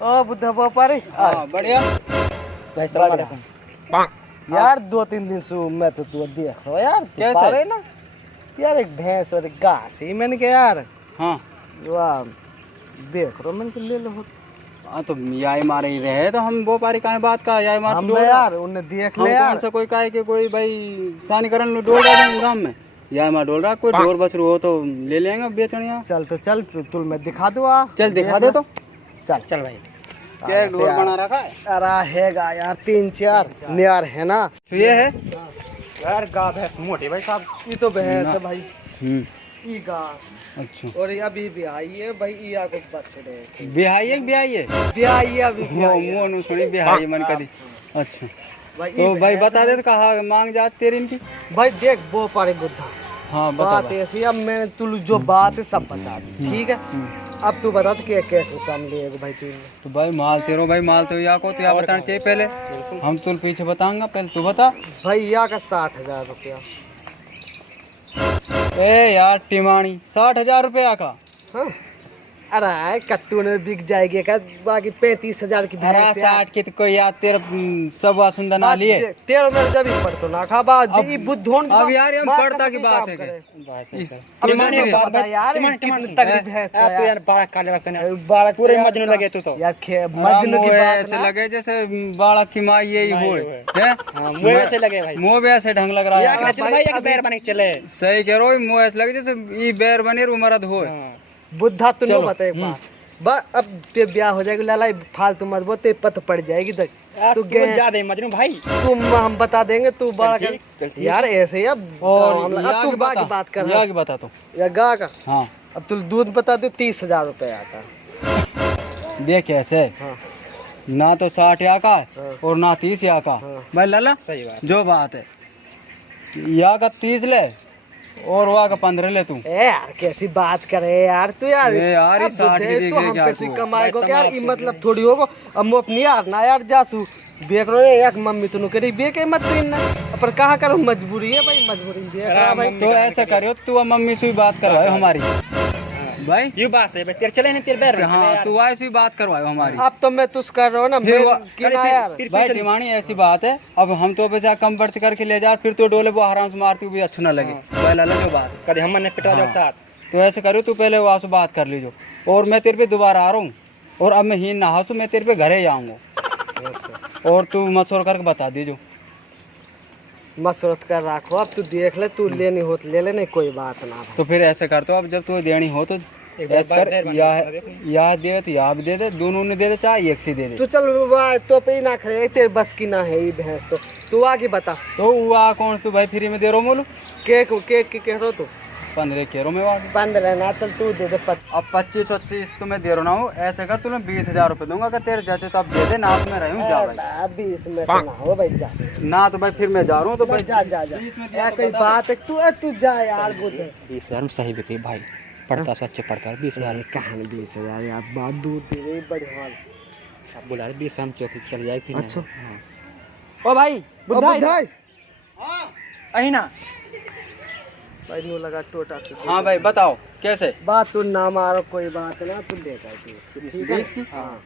ओ बुद्धा व्यापारी। हाँ बढ़िया भाई सलाम अलैकुम। यार 2-3 दिन से मैं तो तू देख रहा यार कैसे? पा रहे ना यार, एक भैंस और एक घास ही मैंने कहा यार। हाँ वाह देख रहा मैंने कहा ले लो। हाँ तो याई मारे ही रहे तो हम व्यापारी का बात का याई मार हम डोल यार उन्हें देख हम ले कौन यार। सा कोई काहे के कोई भाई सानीकरण डोल रहा है गांव में याई मार डोल रहा कोई ढोर बछरू हो तो ले लेंगे बेचने यहाँ। चल तो चल तुल मैं दिखा दूँ आ। चल दिखा दे तो। चल चल भाई क्या ढोर बना रखा है? अरे हैगा यार 3-4 नियार है ना। तो ये है यार गाय भैंस मोटे भाई साहब, ये तो भैंस है भाई। ये गाय अच्छा और ये अभी भी आई है भाई, ये आगे बछड़े बिहाई बिहाई ब्याई है अभी ब्याई है। मुँह सुनी बिहाई मन करी। अच्छा भाई तो भाई बता दे तो कहा मांग जात तेरी इनकी। भाई देख वो पारे बुद्धा हाँ बता बात ऐसी, अब मैं तुल जो बात है सब बता दी ठीक है। अब तू बता तो क्या काम लेगा भाई तू। तो भाई माल तेरो भाई माल तो या को तो या बताना चाहिए पहले, हम तुल पीछे बताऊंगा पहले तू बता। भैया का 60,000 रुपया। ए यार टिमाणी 60,000 रुपया का। हाँ? अरे कट्टू में बिक जाएगी का, बाकी 35,000 की अरे भैंस यार। 60 की तो कोई यार तेरे सब सुंदर ना लिए। तेरे में जब ही पढ़तो ना खा बात ये बुद्धों अब यार हम पढ़ता की बात है टिमानी रे बता यार कितनी तगड़ी भैंस है तू यार बालक काले लगते हैं, पूरे मजनू लगे तू तो यार मजनू की बात ऐसे ना। लगे जैसे बालक की माँ यही हो है। मुंह वैसे लगे भाई। मुँह भी ऐसे ढंग लग रहा यार है। चल भाई एक पैर बने के चले। सही कह रहे हो, मुँह ऐसे लगे जैसे ये बैर बने उमरद हो। बुद्धा तू चलो, नो बता एक बात बस, अब ते ब्याह हो जाएगा लाला फालतू मत बोल, ते पत पड़ जाएगी तक यार तू तू गे ज्यादा है मजनू भाई। तुम हम बता देंगे तू बड़ा चल कर ठीक। यार ऐसे ही अब और अब तू बाकी बात कर या की बता तो। या गा का हाँ अब तू दूध बता दे 30,000 रुपया आता। देख कैसे हाँ ना तो 60 या का हाँ। और ना 30 या का। हाँ। भाई लाला सही बात। जो बात है या का 30 ले और वहाँ का 15 ले तू। ए यार कैसी बात करे यार तू यार। ए यार, अब 60 की बुद्धे देख तो ले हम क्या पैसे तू। कमाएगो भाई, क्या यार, तमाम ये से मतलब थोड़ी होगो। अब मैं अपनी यार ना यार जासू बेक रो एक मम्मी तनु करी बेक मत तू इन पर कहा करो, मजबूरी है भाई, मजबूरी देख रहा भाई। तो ऐसा करियो तो तू मम्मी से भी बात करवाओ हमारी भाई। ये बात है भाई, तेरे चले नहीं तेरे पैर में हाँ तू ऐसी बात करवाओ हमारी। अब तो मैं तुझ कर रहा हूँ ना फिर मैं वो- कि ना यार। भाई टिमाणी ऐसी बात है, अब हम तो बचा कम बढ़ती करके ले जा फिर तो डोले वो आराम से मारती हुई अच्छा ना लगे। भाई लाला जो बात है कभी हम ने पिटवा दो साथ। तो ऐसे करो तू पहले वहाँ से बात कर लीजो और मैं तेरे पे दोबारा आ रहा हूँ और अब मैं ही ना हंसू, मैं तेरे पे घरे जाऊंगा और तू मशोर करके बता दीजो। मसरत कर रखो, अब तू देख ले, तू लेनी हो तो ले ले, नहीं कोई बात ना भाई। तो फिर ऐसे कर तो अब जब तू देनी हो तो ऐसे कर या दे तो या भी दे दे, दोनों ने दे दे चाहे एक से दे दे। तू चल वाह तो पे ही ना खड़े, तेरे बस की ना है ये भैंस तो तू आगे बता। तो वहाँ कौन तू भाई फ्री में दे रहा हूँ बोलू? केक केक कह रहा तू 15 कह रहा हूँ मैं वहाँ 15 ना, चल तू दे दे अब 25-25 तो मैं दे रहा हूँ। ऐसे कर तुम्हें 20,000 रुपये दूंगा, अगर तेरे चाचे तो अब दे दे ना तो मैं रहूँ जा भाई। 20 में तो ना हो भाई, जा ना तो भाई फिर मैं जा रहा हूँ तो भाई जा जा जा 20 में दिया यार तो कोई बता बात है, तू जा यार बुद्ध। 20,000 में सही बिकी भाई, पढ़ता से अच्छे पढ़ता है 20,000। कहानी 20,000 यार बात दूर दे रही बड़ी हाल। अब बुला रहे 20 हम चौकी चल जाए फिर। अच्छा। ओ भाई बुद्धा बुद्धाई अही ना भाई नो लगा टोटा से। हाँ भाई बताओ कैसे। बात तू ना मारो, कोई बात ना, तू ले जाए 20 की ठीक है। 20 की? हाँ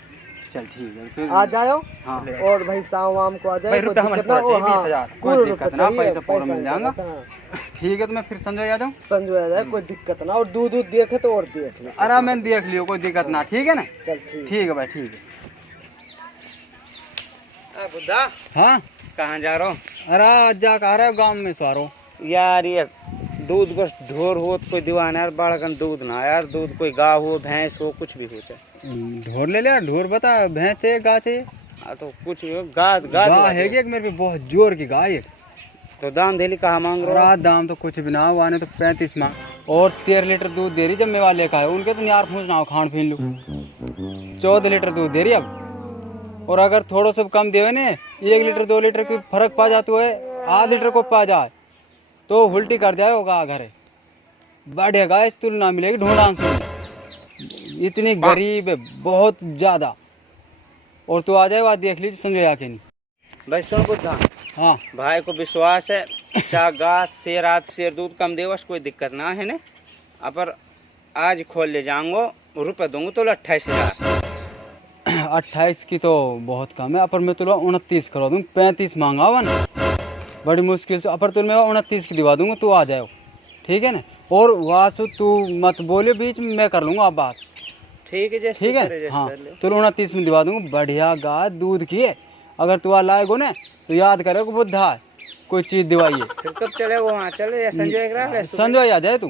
चल ठीक है फिर आ जाओ हाँ और भाई शाम वाम को आ जाए। भाई रुपया हमारे पास चाहिए, 20,000। कोई दिक्कत ना, पैसा पूरा मिल जाएगा। ठीक है तो मैं फिर संजय आ जाऊँ। संजो आ जाए, कोई दिक्कत ना, और दूध दूध देखे तो और देख ले। अरे मैंने देख लियो, कोई दिक्कत ना, ठीक है ना। चल ठीक ठीक है भाई ठीक है। बुद्धा हाँ कहाँ जा रहा हूँ अरे जा कह रहे हो गाँव में सारो यार? ये दूध को ढोर हो तो कोई दीवाना यार, बड़ा दूध ना यार, दूध कोई गाय हो भैंस हो कुछ भी हो चाहे। ढोर ले ले, ढोर बता भैंस चाहिए गाय चाहिए? हाँ तो कुछ भी हो, गाय गाय गाय है कि एक मेरे पे बहुत जोर की गाय है। तो दाम धेली कहाँ मांग रहा रात दाम तो कुछ भी ना हुआ, ने तो 35 मांग और 13 लीटर दूध दे रही। जब मैं वाले का है उनके तो यार पूछ ना हो खान पीन लू 14 लीटर दूध दे रही अब। और अगर थोड़ा सा कम देवे ने 1 लीटर 2 लीटर की फर्क पा जाता है, आध लीटर को पा जाए तो उल्टी कर जाए होगा घरे। बढ़िया गाय इस तुलना मिलेगी ढूंढान से, इतनी गरीब है बहुत ज्यादा। और तू आ जाए बात देख लीजिए संजय आके नहीं। भाई सुन बुद्धा, हाँ भाई को विश्वास है चाह गाय शेर आध शेर दूध कम देवस कोई दिक्कत ना है ने। पर आज खोल ले जाऊंगो, रुपये दूंगा तो 28,000। 28 की तो बहुत कम है, पर मैं तुला 29 करवा दूँ। 35 मांगा हुआ ना, बड़ी मुश्किल से, पर तुम मैं 29 की दिवा दूंगा, तू आ जाओ, ठीक है ना। और वासु तू मत बोले बीच में, मैं कर लूँगा आप बात, ठीक है, जैसे ठीक है। हाँ तो 29 में दिवा दूंगा। बढ़िया गाय दूध की है, अगर तू आ लाएगो ना तो याद करेगो बुद्धा कोई चीज़ दिवाइए। फिर कब चले वहाँ चले संजय संजय आ जाए तू,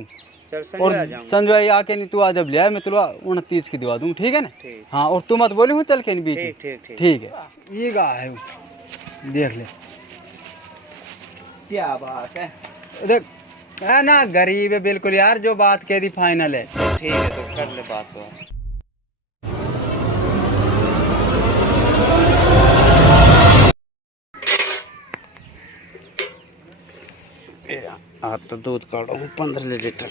चल और संजय आ जाऊंगा। संजय आके नहीं, तू आ जब ले आए मैं तुला 29 की दिवा दूँ, ठीक है ना। ठीक हाँ और तू मत बोले हूँ चल के नहीं बीच में, ठीक ठीक ठीक। ठीक है। ये गाय है, देख ले क्या बात है। देख, है ना गरीब है बिल्कुल यार, जो बात कह दी फाइनल है। ठीक है तो कर ले बात तो। आप तो दूध काढ़ो 15 लीटर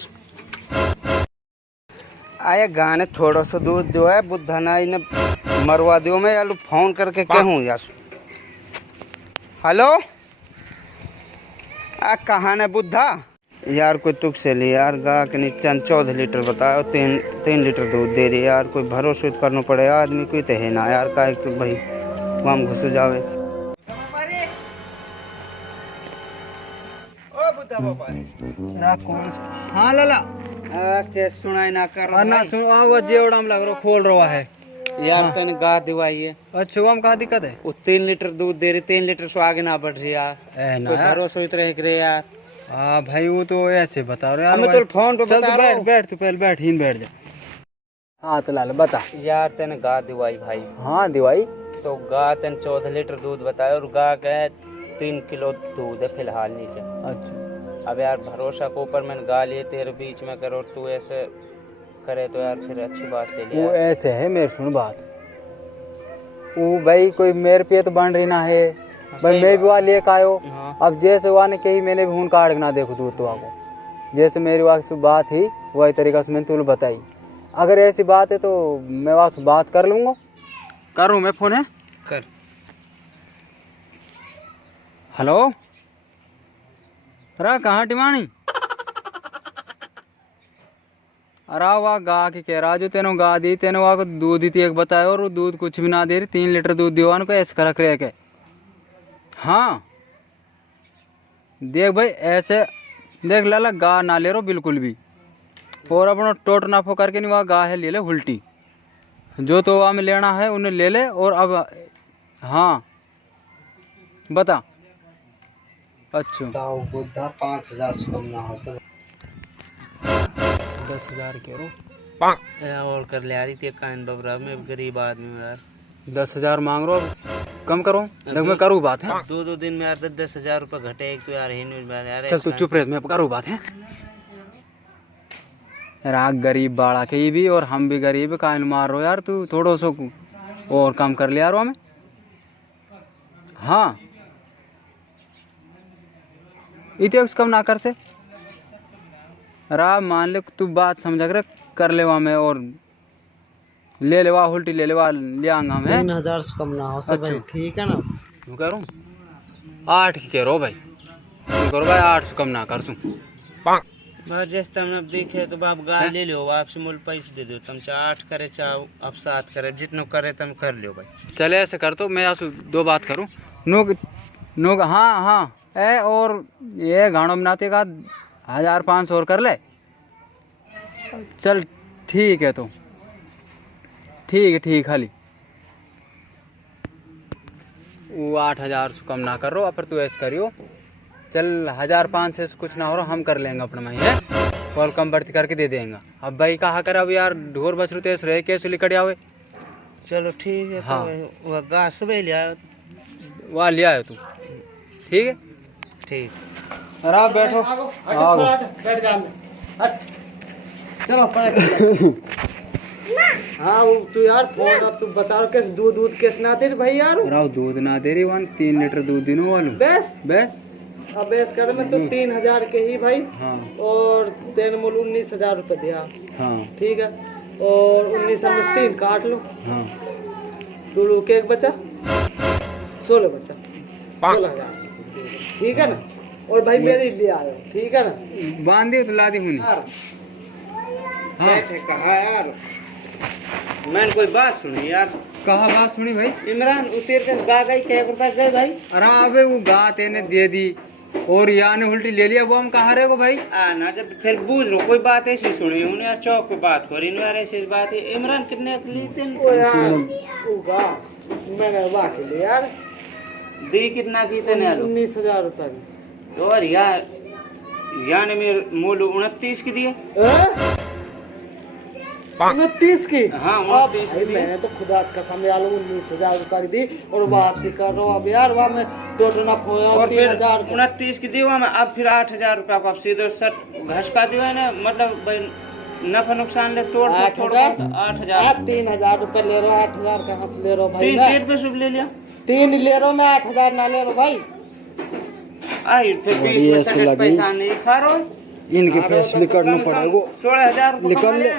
आया गाने, थोड़ा सा दूध दो है बुद्धा ना इन्हें मरवा दो। मैं यार फोन करके कहूँ यार, हेलो आ कहाँ है बुद्धा यार, कोई तुक से ले यार, गा के नीचे 14 लीटर बताओ, 3 लीटर दूध दे रही यार, कोई भरोसा करना पड़े आदमी, कोई तो है ना यार, का भाई वहाँ घुस जावे। ओ बुद्धा बाबा कौन हाँ लाला के सुनाई ना कर ना सुन, वो जेवड़ाम लग रहा खोल रहा है यार, तने गा दिवाई है। अच्छा वो हम कहा दिक्कत है, वो 3 लीटर दूध दे रही, 3 लीटर से आगे ना बढ़ रही यार, ए ना कोई यार। भरोसा ही तो रह करे यार। हाँ भाई वो तो ऐसे बता रहे यार, मैं तो फोन पे चल बता तू रहा बैठ हूँ। बैठ, तू पहले बैठ, ही बैठ जा। हाँ तो लाला बता। यार तने गा दिवाई भाई, हाँ दिवाई तो गा तने 14 लीटर दूध बताया, और गा के 3 किलो दूध है फिलहाल नीचे। अच्छा अब यार भरोसा के ऊपर मैंने गा लिए तेरे बीच में करो, तू ऐसे करे तो यार फिर अच्छी बात से वो लिया। ऐसे है, मेरे सुन बात, वो भाई कोई मेरे पे तो बन रही ना है भाई, मैं भी वहाँ लेके आयो। हाँ। अब जैसे वहाँ ने कही मैंने भी हूँ काट के ना देखो दूध तो आपको, जैसे मेरी वहाँ से बात ही वही तरीका से मैंने तुझे बताई। अगर ऐसी बात है तो मैं वहाँ से बात कर लूँगा, करूँ मैं फोन है कर। हेलो अरे कहाँ टिमानी, अरे वाह गा के कह रहा जो तेनो गा दी, तेनो वहाँ को दूध ही एक बताया, और वो दूध कुछ भी ना दे रही, 3 लीटर दूध दीवान को ऐसे कर रख के। हाँ देख भाई ऐसे देख लाला, गा ना ले रो बिल्कुल भी, और अपना टोट नाफो करके नहीं, वहाँ गा है ले ले उल्टी, जो तो वहाँ में लेना है उन्हें ले ले। और अब हाँ बता। अच्छा बुद्धा 5000 से कम ना हो सब 10,000 कह रो और कर ले यार, ये कान बबरा में गरीब आदमी हूँ यार। 10,000 मांग रो, कम करो, देख मैं करूँ बात है। 2 दिन में यार 10,000 रुपये घटे एक तो यार ही नहीं यार। चल तू चुप रह, मैं करूँ बात है। राग गरीब बाड़ा के ही भी, और हम भी गरीब, कान मार रो यार, तू थोड़ो सो और कम कर लिया यार हमें। हाँ इतने कम ना कर से, रा मान ले तू बात समझ कर ले वहाँ में, और ले ले वहाँ उल्टी ले ले वहाँ ले आऊंगा हम 3000 से कम ना हो सब भाई, ठीक है ना। क्यों करूँ 8 की कह रो भाई, क्यों करो भाई 8 से कम ना कर सूँ। बस जैसे तुमने अब देखे तो बाप गा ले लो, आपसे मूल पैसे दे दो, तुम चाहे 8 करे चाहे अब 7 करे, जितना करे तुम कर लो भाई। चले ऐसे कर, तो मैं आसू 2 बात करूँ नो हाँ हाँ ए, और ये गाड़ो बनाते का 1500 और कर ले। चल ठीक है, तो ठीक खाली वो 8,000 से कम ना कर रो, पर तू ऐसे करियो, चल 1,500 से कुछ ना हो रहा, हम कर लेंगे अपना मही है, कॉल कम बढ़ती करके दे देंगे। अब भाई कहा कर, अब यार ढोर बछरू तेज रहे कैसे लिकट आवे। चलो ठीक है। हाँ। तो वह गा सुबह लिया, वहाँ ले आयो तू, ठीक है। ठीक। अरे आप बैठो, आओ बैठ जा, चलो पढ़े। हाँ वो तू यार फोन, अब तू बताओ कैसे दूध कैसे ना दे भाई यार। राव दूध ना दे रही, 3 लीटर दूध दिनों वालू बस अब बेस कर में तो 3000 के ही भाई। हाँ और तेन मूल 19,000 रुपये दिया। हाँ ठीक है, और 19 में 3 काट लो। हाँ तू के एक बचा 16 बचा 16,000, ठीक है ना। और भाई मेरे लिए आयो, ठीक है ना। बांधी तो ला दी हुई। यार हाँ कहा यार मैंने कोई बात सुनी यार। कहा बात सुनी भाई? इमरान उतर के गा गई क्या करता गए भाई? अरे अबे वो गा तेने दे दी और यहाँ ने उल्टी ले लिया, वो हम कहाँ रहे को भाई? ना जब फिर बूझ लो कोई बात ऐसी सुनी उन्हें यार, चौक पे बात करी नो यार, ऐसी बात है। इमरान कितने ली तेन को यार? मैंने बात ली यार। दी कितना की तेने? 19,000 रुपए। और यार ने मेरे मोल 29 की दिए। 29 की? हाँ अब भाई मैंने तो खुदा कसम यार 19,000 रुपए की दी और वापसी कर रहा हूँ अब यार। वहाँ में टोटल ना खोया और फिर 3,000 29 की दी वहाँ में। अब फिर 8,000 रुपया को अब सीधे सट घसका दियो है ना, मतलब भाई नफा नुकसान ले तोड़ 8,000 3,000 रुपए ले रहा हूँ। 8,000 कहाँ से ले रहा हूँ भाई? 3 रुपये शुभ ले लिया। 3 ले रहा हूँ मैं, 8,000 ना ले रहा हूँ भाई। आई फिर 20% पैसा नहीं खा रहा हूँ। इनके पैसे निकालना पड़ेगा। 16,000 निकल ले,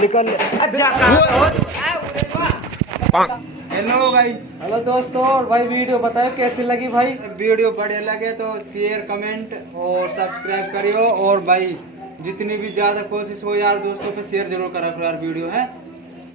निकल ले। अच्छा हेलो भाई। हेलो दोस्तों, और भाई वीडियो बताओ कैसी लगी भाई? वीडियो बढ़िया लगे तो शेयर कमेंट और सब्सक्राइब करियो। और भाई जितनी भी ज्यादा कोशिश हो यार दोस्तों पे शेयर जरूर करा करो यार वीडियो है।